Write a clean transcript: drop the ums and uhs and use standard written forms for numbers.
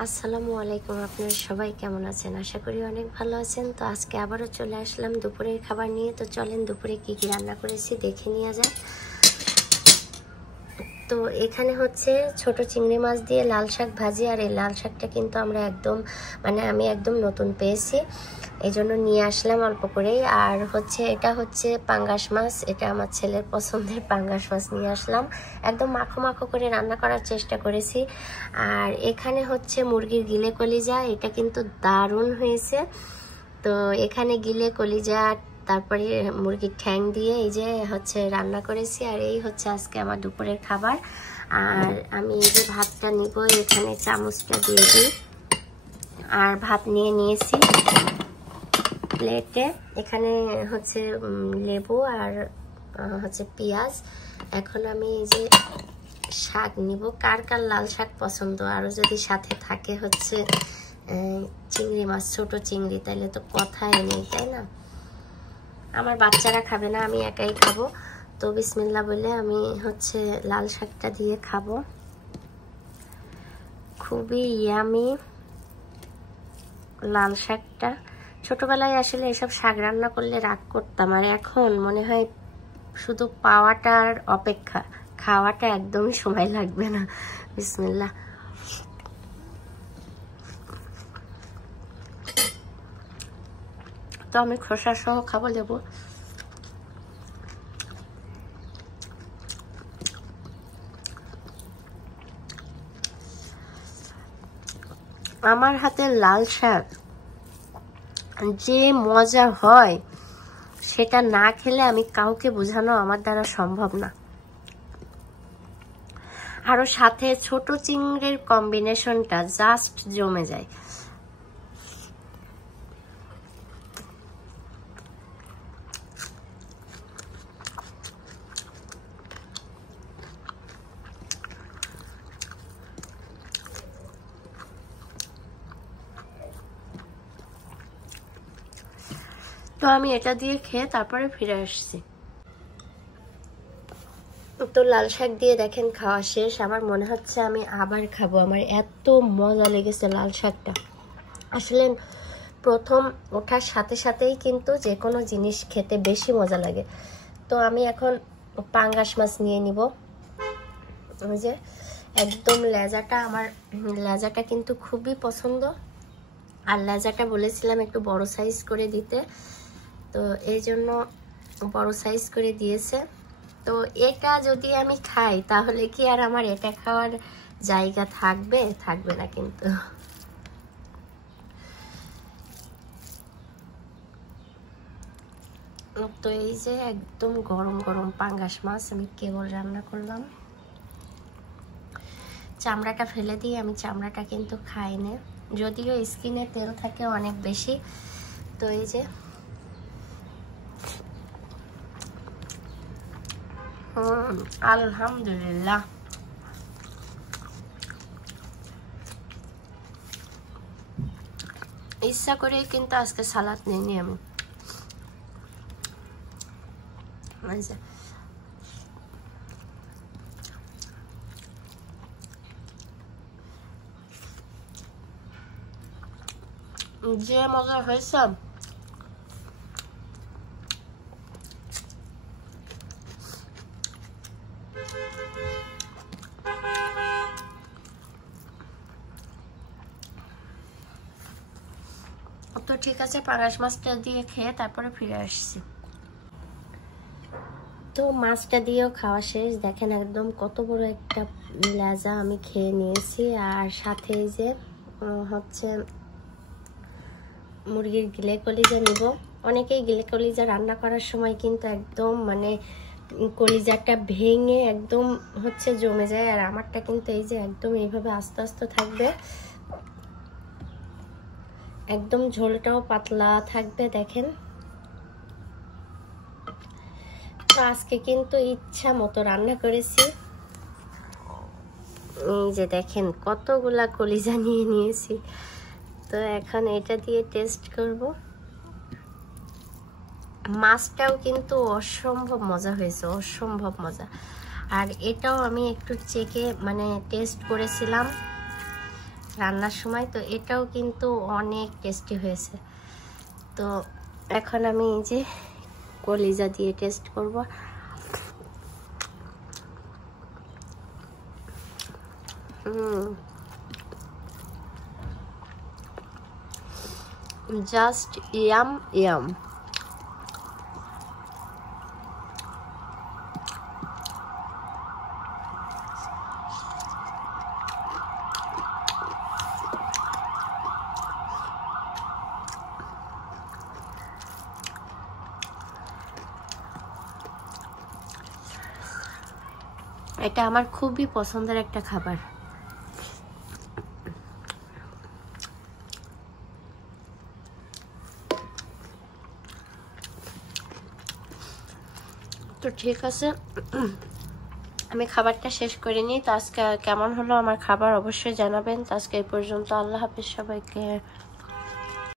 আসসালামু আলাইকুম। আপনারা সবাই কেমন আছেন? আশা করি অনেক ভালো আছেন। তো আজকে আবারও চলে আসলাম দুপুরের খাবার নিয়ে। তো চলেন দুপুরে কি কি রান্না করেছি দেখে নিয়ে যায়। তো এখানে হচ্ছে ছোট চিংড়ি মাছ দিয়ে লাল শাক ভাজি। আর এই লাল শাকটা কিন্তু আমি একদম নতুন পেয়েছি, এই জন্য নিয়ে আসলাম অল্প করেই। আর এটা হচ্ছে পাঙ্গাস মাছ, এটা আমার ছেলের পছন্দের পাঙ্গাস মাছ নিয়ে আসলাম। একদম মাখো মাখো করে রান্না করার চেষ্টা করেছি। আর এখানে হচ্ছে মুরগির গিলে কলিজা, এটা কিন্তু দারুণ হয়েছে। তো এখানে গিলে কলিজা তারপরে মুরগির ঠ্যাং দিয়ে এই যে হচ্ছে রান্না করেছি। আর এই হচ্ছে আজকে আমার দুপুরের খাবার। আর আমি এই যে ভাতটা নিব, এখানে চামচটা দিয়ে দিই। আর ভাত নিয়েছি প্লেটে। এখানে হচ্ছে লেবু আর হচ্ছে পেঁয়াজ। এখন আমি এই যে শাক নিব। কার কার লাল শাক পছন্দ, আরও যদি সাথে থাকে হচ্ছে চিংড়ি মাছ, ছোট চিংড়ি, তাহলে তো কথাই নেই, তাই না? আমার বাচ্চারা খাবে না, আমি একাই খাবো। তো বিসমিল্লাহ বলে আমি হচ্ছে লাল শাকটা দিয়ে খাবো। খুবই ইয়ামি লাল শাকটা। ছোটবেলায় আসলে এসব শাক রান্না করলে রাগ করতাম, আর এখন মনে হয় শুধু পাওয়াটার অপেক্ষা, খাওয়াটা একদমই সময় লাগবে না। বিসমিল্লাহ। তো আমি খোসা সহ খাবো, লেবু। আমার হাতের লাল শাক যে মজা হয় সেটা না খেলে আমি কাউকে বোঝানো আমার দ্বারা সম্ভব না। আরো সাথে ছোট চিংড়ির কম্বিনেশনটা জাস্ট জমে যায়। তো আমি এটা দিয়ে খেয়ে তারপরে ফিরে আসছি। তো লাল শাক দিয়ে দেখেন খাওয়া শেষ। আমার মনে হচ্ছে আমি আবার খাবো, আমার এত মজা লেগেছে লাল শাকটা। আসলে প্রথম ওঠার সাথে সাথেই কিন্তু যে কোনো জিনিস খেতে বেশি মজা লাগে। তো আমি এখন পাঙ্গাস মাছ নিয়ে নিব। ওই যে একদম লেজাটা, আমার লেজাটা কিন্তু খুবই পছন্দ। আর লেজাটা বলেছিলাম একটু বড় সাইজ করে দিতে, তো এই জন্য বড় সাইজ করে দিয়েছে। তো এটা যদি আমি খাই তাহলে কি আর আমার এটা খাওয়ার জায়গা থাকবে না কিন্তু। তো এই যে একদম গরম গরম পাঙ্গাস মাছ আমি কেবল রান্না করলাম। চামড়াটা ফেলে দিয়ে, আমি চামড়াটা কিন্তু খাই না, যদিও স্কিনে তেল থাকে অনেক বেশি। তো এই যে আলহামদুলিল্লাহ। ইচ্ছা করে কিন্তু আজকে সালাদ নিইনি আমি। যে মজা হয়েছে, তো ঠিক আছে, পাঙ্গাস মাছটা দিয়ে খেয়ে তারপরে ফিরে আসছি। তো মাছটা দিয়েও খাওয়া শেষ। দেখেন একদম কত বড় একটা লেজা আমি খেয়ে নিয়েছি। আর সাথে এই যে হচ্ছে মুরগির গিলে কলিজা নিব। অনেকেই গিলে কলিজা রান্না করার সময় কিন্তু একদম কলিজাটা ভেঙে একদম হচ্ছে জমে যায়, আর আমারটা কিন্তু এই যে একদম এইভাবে আস্তে আস্তে থাকবে, একদম ঝোলটাও পাতলা থাকবে। দেখেন তো আজকে কিন্তু ইচ্ছা মতো রান্না করেছি। এই যে দেখেন কতগুলা কলিজা নিয়েছি। তো এখন এটা দিয়ে টেস্ট করব। মাছটাও কিন্তু অসম্ভব মজা হয়েছে, অসম্ভব মজা। আর এটাও আমি একটু চেখে টেস্ট করেছিলাম, রান্নার সময়। তো এটাও কিন্তু অনেক টেস্টি হয়েছে। তো এখন আমি এই যে কলিজা দিয়ে টেস্ট করব। Just yam yam. এটা আমার খুবই পছন্দের একটা খাবার। তো ঠিক আছে, আমি খাবারটা শেষ করে নিই। তো আজকে কেমন হলো আমার খাবার অবশ্যই জানাবেন। তো আজকে এই পর্যন্ত। আল্লাহ হাফেজ সবাইকে।